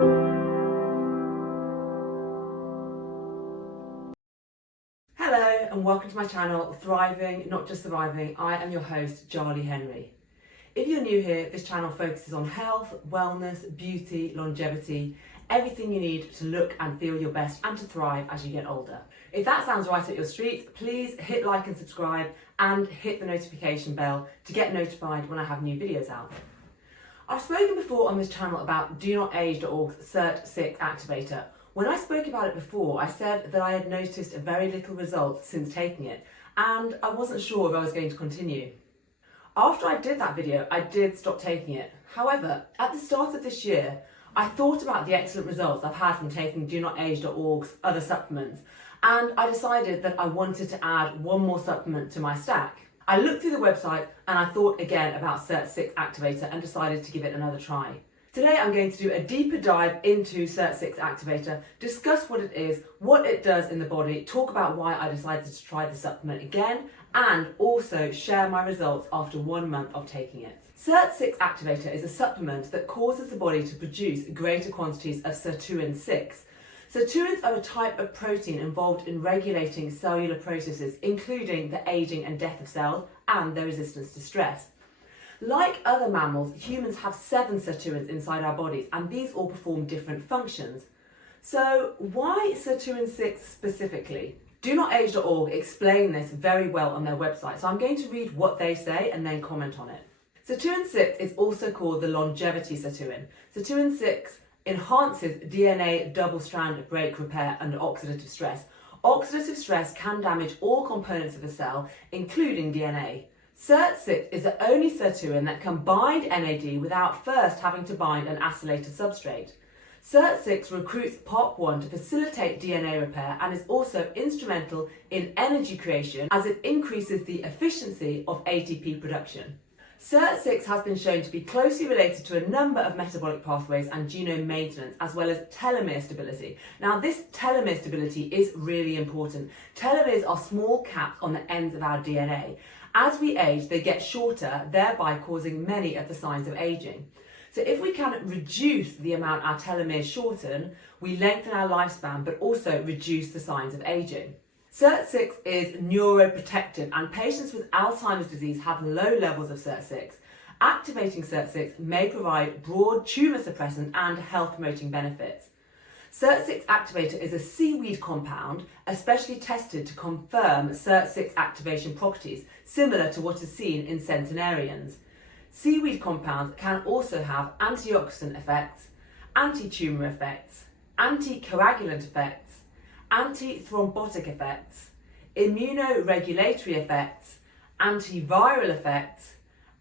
Hello and welcome to my channel, Thriving, Not Just Surviving. I am your host, Charlie Henry. If you're new here, this channel focuses on health, wellness, beauty, longevity, everything you need to look and feel your best and to thrive as you get older. If that sounds right up your street, please hit like and subscribe and hit the notification bell to get notified when I have new videos out. I've spoken before on this channel about DoNotAge.org's Sirt Activator. When I spoke about it before, I said that I had noticed very little results since taking it, and I wasn't sure if I was going to continue. After I did that video, I did stop taking it. However, at the start of this year, I thought about the excellent results I've had from taking DoNotAge.org's other supplements, and I decided that I wanted to add one more supplement to my stack. I looked through the website and I thought again about Sirt Activator and decided to give it another try. Today I'm going to do a deeper dive into Sirt Activator, discuss what it is, what it does in the body, talk about why I decided to try the supplement again, and also share my results after 1 month of taking it. Sirt Activator is a supplement that causes the body to produce greater quantities of Sirtuin 6. Sirtuins are a type of protein involved in regulating cellular processes, including the aging and death of cells and their resistance to stress. Like other mammals, humans have 7 Sirtuins inside our bodies, and these all perform different functions. So why Sirtuin 6 specifically? DoNotAge.org explain this very well on their website, so I'm going to read what they say and then comment on it. Sirtuin 6 is also called the longevity Sirtuin. Sirtuin 6 enhances DNA double-strand break repair under oxidative stress. Oxidative stress can damage all components of a cell, including DNA. Sirt 6 is the only Sirtuin that can bind NAD without first having to bind an acylated substrate. Sirt 6 recruits POP1 to facilitate DNA repair and is also instrumental in energy creation as it increases the efficiency of ATP production. Sirt 6 has been shown to be closely related to a number of metabolic pathways and genome maintenance, as well as telomere stability. Now, this telomere stability is really important. Telomeres are small caps on the ends of our DNA. As we age, they get shorter, thereby causing many of the signs of aging. So if we can reduce the amount our telomeres shorten, we lengthen our lifespan, but also reduce the signs of aging. Sirt 6 is neuroprotective, and patients with Alzheimer's disease have low levels of Sirt 6. Activating Sirt 6 may provide broad tumour suppressant and health promoting benefits. Sirt Activator is a seaweed compound especially tested to confirm Sirt activation properties, similar to what is seen in centenarians. Seaweed compounds can also have antioxidant effects, anti-tumour effects, anticoagulant effects, antithrombotic effects, immunoregulatory effects, antiviral effects,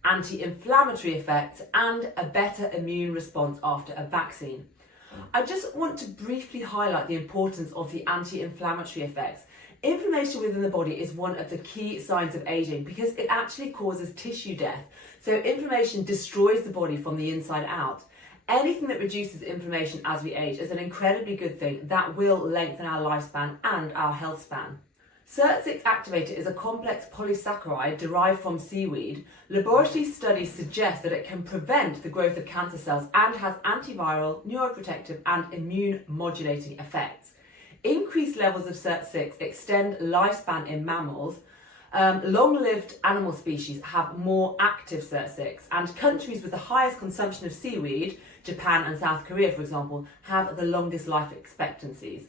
anti-inflammatory effects, and a better immune response after a vaccine. I just want to briefly highlight the importance of the anti-inflammatory effects. Inflammation within the body is one of the key signs of aging because it actually causes tissue death. So inflammation destroys the body from the inside out. Anything that reduces inflammation as we age is an incredibly good thing that will lengthen our lifespan and our health span. Sirt Activator is a complex polysaccharide derived from seaweed. Laboratory studies suggest that it can prevent the growth of cancer cells and has antiviral, neuroprotective and immune modulating effects. Increased levels of Sirt 6 extend lifespan in mammals. Long-lived animal species have more active Sirt 6, and countries with the highest consumption of seaweed, Japan and South Korea for example, have the longest life expectancies.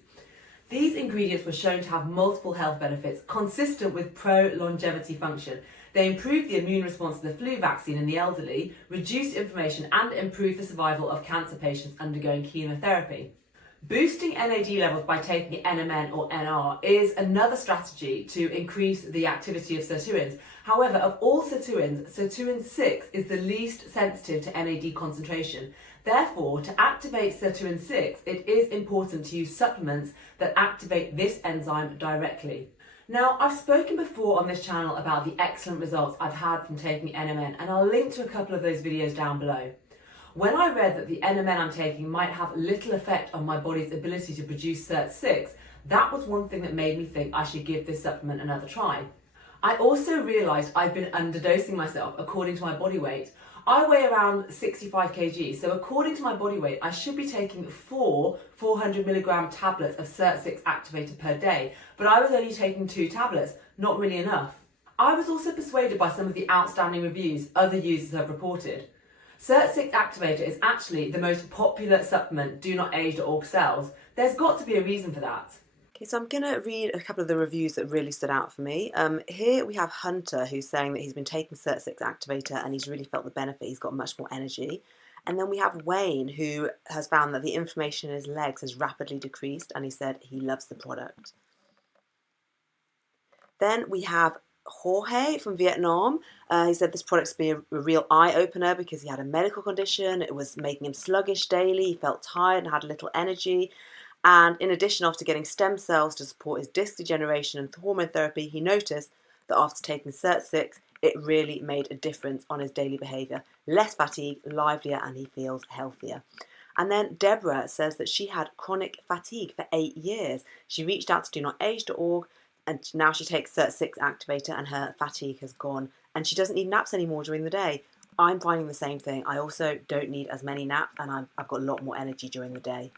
These ingredients were shown to have multiple health benefits consistent with pro-longevity function. They improve the immune response to the flu vaccine in the elderly, reduce inflammation and improve the survival of cancer patients undergoing chemotherapy. Boosting NAD levels by taking NMN or NR is another strategy to increase the activity of Sirtuins. However, of all Sirtuins, Sirtuin 6 is the least sensitive to NAD concentration. Therefore, to activate Sirtuin 6, it is important to use supplements that activate this enzyme directly. Now, I've spoken before on this channel about the excellent results I've had from taking NMN, and I'll link to a couple of those videos down below. When I read that the NMN I'm taking might have little effect on my body's ability to produce Sirt 6, that was one thing that made me think I should give this supplement another try. I also realised I'd been underdosing myself according to my body weight. I weigh around 65 kg, so according to my body weight, I should be taking 400 milligram tablets of Sirt Activator per day, but I was only taking 2 tablets, not really enough. I was also persuaded by some of the outstanding reviews other users have reported. Sirt Activator is actually the most popular supplement do-not-age.org sells. There's got to be a reason for that. Okay, so I'm going to read a couple of the reviews that really stood out for me. Here we have Hunter, who's saying that he's been taking Sirt Activator and he's really felt the benefit. He's got much more energy. And then we have Wayne, who has found that the inflammation in his legs has rapidly decreased, and he said he loves the product. Then we have Jorge from Vietnam. He said this product's been a real eye-opener because he had a medical condition. It was making him sluggish daily. He felt tired and had little energy. And in addition, after getting stem cells to support his disc degeneration and hormone therapy, he noticed that after taking Sirt, it really made a difference on his daily behaviour. Less fatigue, livelier, and he feels healthier. And then Deborah says that she had chronic fatigue for 8 years. She reached out to do-not-age.org, and now she takes Sirt Activator and her fatigue has gone. And she doesn't need naps anymore during the day. I'm finding the same thing. I also don't need as many naps, and I've got a lot more energy during the day.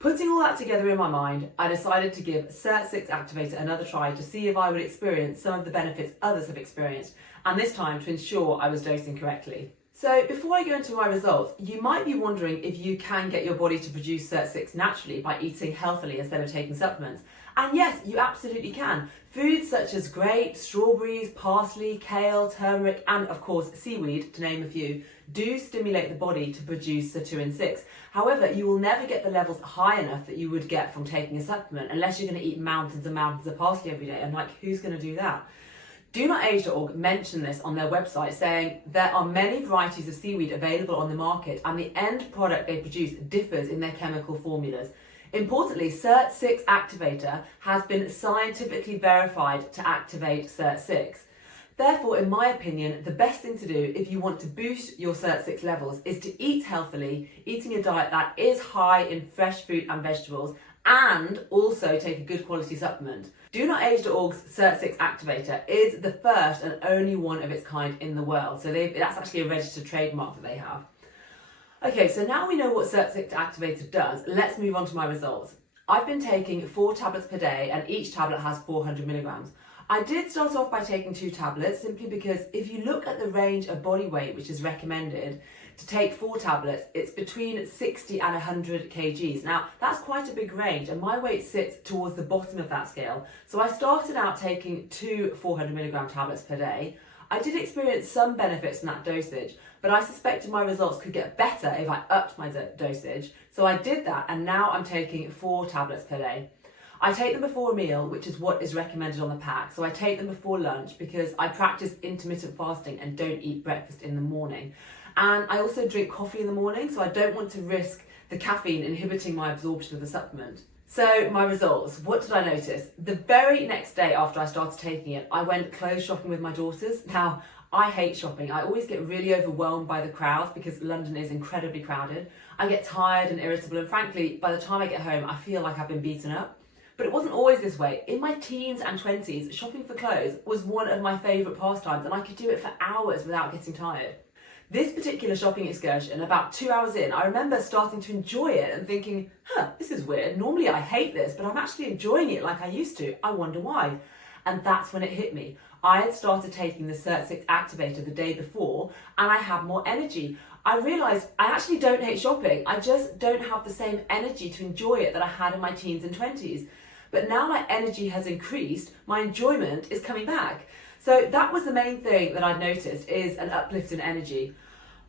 Putting all that together in my mind, I decided to give Sirt Activator another try to see if I would experience some of the benefits others have experienced, and this time to ensure I was dosing correctly. So before I go into my results, you might be wondering if you can get your body to produce Sirt naturally by eating healthily instead of taking supplements. And yes, you absolutely can. Foods such as grapes, strawberries, parsley, kale, turmeric, and of course seaweed, to name a few, do stimulate the body to produce Sirtuin 6. However, you will never get the levels high enough that you would get from taking a supplement unless you're going to eat mountains and mountains of parsley every day. And who's going to do that? Do-not-age.org mention this on their website, saying there are many varieties of seaweed available on the market and the end product they produce differs in their chemical formulas. Importantly, Sirt Activator has been scientifically verified to activate Sirt. Therefore, in my opinion, the best thing to do if you want to boost your Sirt levels is to eat healthily, eating a diet that is high in fresh fruit and vegetables, and also take a good quality supplement. Do-not-age.org's Sirt Activator is the first and only one of its kind in the world, so that's actually a registered trademark that they have. Okay, so now we know what Sirt Activator does, let's move on to my results. I've been taking 4 tablets per day and each tablet has 400 milligrams. I did start off by taking 2 tablets simply because if you look at the range of body weight which is recommended to take 4 tablets, it's between 60 and 100 kgs. Now, that's quite a big range and my weight sits towards the bottom of that scale. So I started out taking 2 400 milligram tablets per day. I did experience some benefits from that dosage, but I suspected my results could get better if I upped my dosage. So I did that and now I'm taking 4 tablets per day. I take them before a meal, which is what is recommended on the pack. So I take them before lunch because I practice intermittent fasting and don't eat breakfast in the morning. And I also drink coffee in the morning, so I don't want to risk the caffeine inhibiting my absorption of the supplement. So my results, what did I notice? The very next day after I started taking it, I went clothes shopping with my daughters. Now, I hate shopping. I always get really overwhelmed by the crowds because London is incredibly crowded. I get tired and irritable, and frankly, by the time I get home, I feel like I've been beaten up. But it wasn't always this way. In my teens and 20s, shopping for clothes was one of my favourite pastimes, and I could do it for hours without getting tired. This particular shopping excursion, about 2 hours in, I remember starting to enjoy it and thinking, this is weird. Normally I hate this, but I'm actually enjoying it like I used to. I wonder why. And that's when it hit me. I had started taking the Sirt Activator the day before and I had more energy. I realised I actually don't hate shopping. I just don't have the same energy to enjoy it that I had in my teens and 20s. But now my energy has increased, my enjoyment is coming back. So that was the main thing that I'd noticed, is an uplift in energy.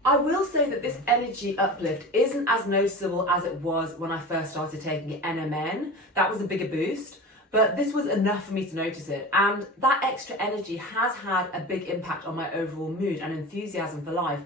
I will say that this energy uplift isn't as noticeable as it was when I first started taking NMN. That was a bigger boost, but this was enough for me to notice it. And that extra energy has had a big impact on my overall mood and enthusiasm for life.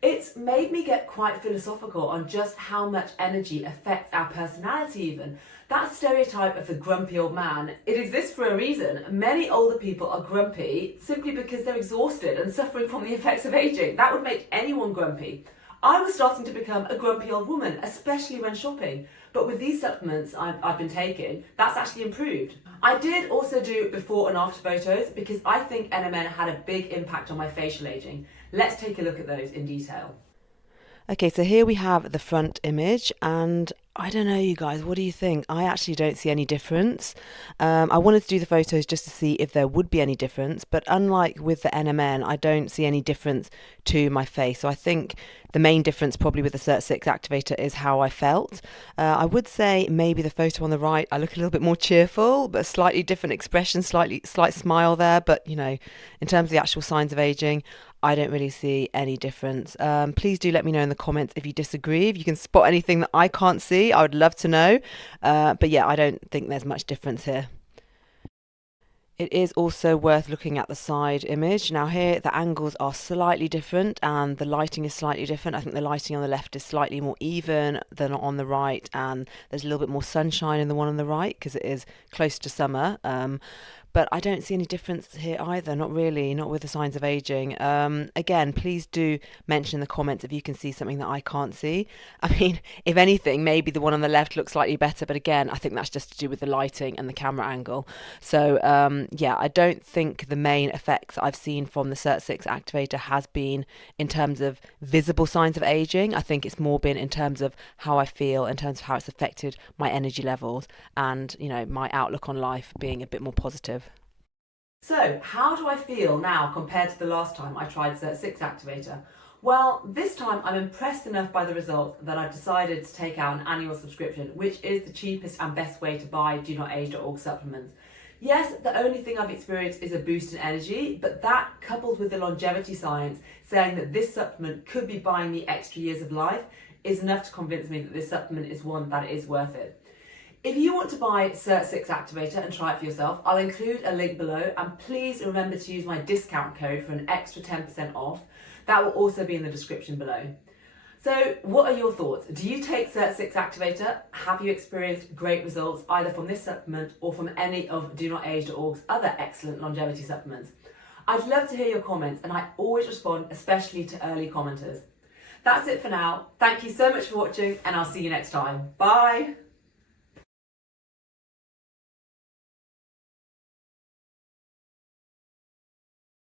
It's made me get quite philosophical on just how much energy affects our personality even. That stereotype of the grumpy old man, it exists for a reason. Many older people are grumpy simply because they're exhausted and suffering from the effects of aging. That would make anyone grumpy. I was starting to become a grumpy old woman, especially when shopping. But with these supplements I've been taking, that's actually improved. I did also do before and after photos because I think NMN had a big impact on my facial aging. Let's take a look at those in detail. Okay, so here we have the front image, and I don't know, you guys, what do you think? I actually don't see any difference. I wanted to do the photos just to see if there would be any difference, but unlike with the NMN, I don't see any difference to my face. So I think the main difference probably with the Sirt 6 activator is how I felt. I would say maybe the photo on the right, I look a little bit more cheerful, but slightly different expression, slight smile there. But in terms of the actual signs of aging, I don't really see any difference. Please do let me know in the comments if you disagree, if you can spot anything that I can't see. I would love to know. But yeah, I don't think there's much difference here. It is also worth looking at the side image. Now here the angles are slightly different and the lighting is slightly different. I think the lighting on the left is slightly more even than on the right, and there's a little bit more sunshine in the one on the right because it is close to summer. But I don't see any difference here either, not really, not with the signs of aging. Again, please do mention in the comments if you can see something that I can't see. I mean, if anything, maybe the one on the left looks slightly better, but again, I think that's just to do with the lighting and the camera angle. So yeah, I don't think the main effects I've seen from the Sirt 6 activator has been in terms of visible signs of aging. I think it's more been in terms of how I feel, in terms of how it's affected my energy levels and, my outlook on life being a bit more positive. So, how do I feel now compared to the last time I tried Sirt 6 Activator? Well, this time I'm impressed enough by the results that I've decided to take out an annual subscription, which is the cheapest and best way to buy DoNotAge.org supplements. Yes, the only thing I've experienced is a boost in energy, but that coupled with the longevity science saying that this supplement could be buying me extra years of life is enough to convince me that this supplement is one that is worth it. If you want to buy Sirt 6 Activator and try it for yourself, I'll include a link below, and please remember to use my discount code for an extra 10% off. That will also be in the description below. So what are your thoughts? Do you take Sirt 6 Activator? Have you experienced great results either from this supplement or from any of DoNotAge.org's other excellent longevity supplements? I'd love to hear your comments, and I always respond, especially to early commenters. That's it for now. Thank you so much for watching, and I'll see you next time. Bye!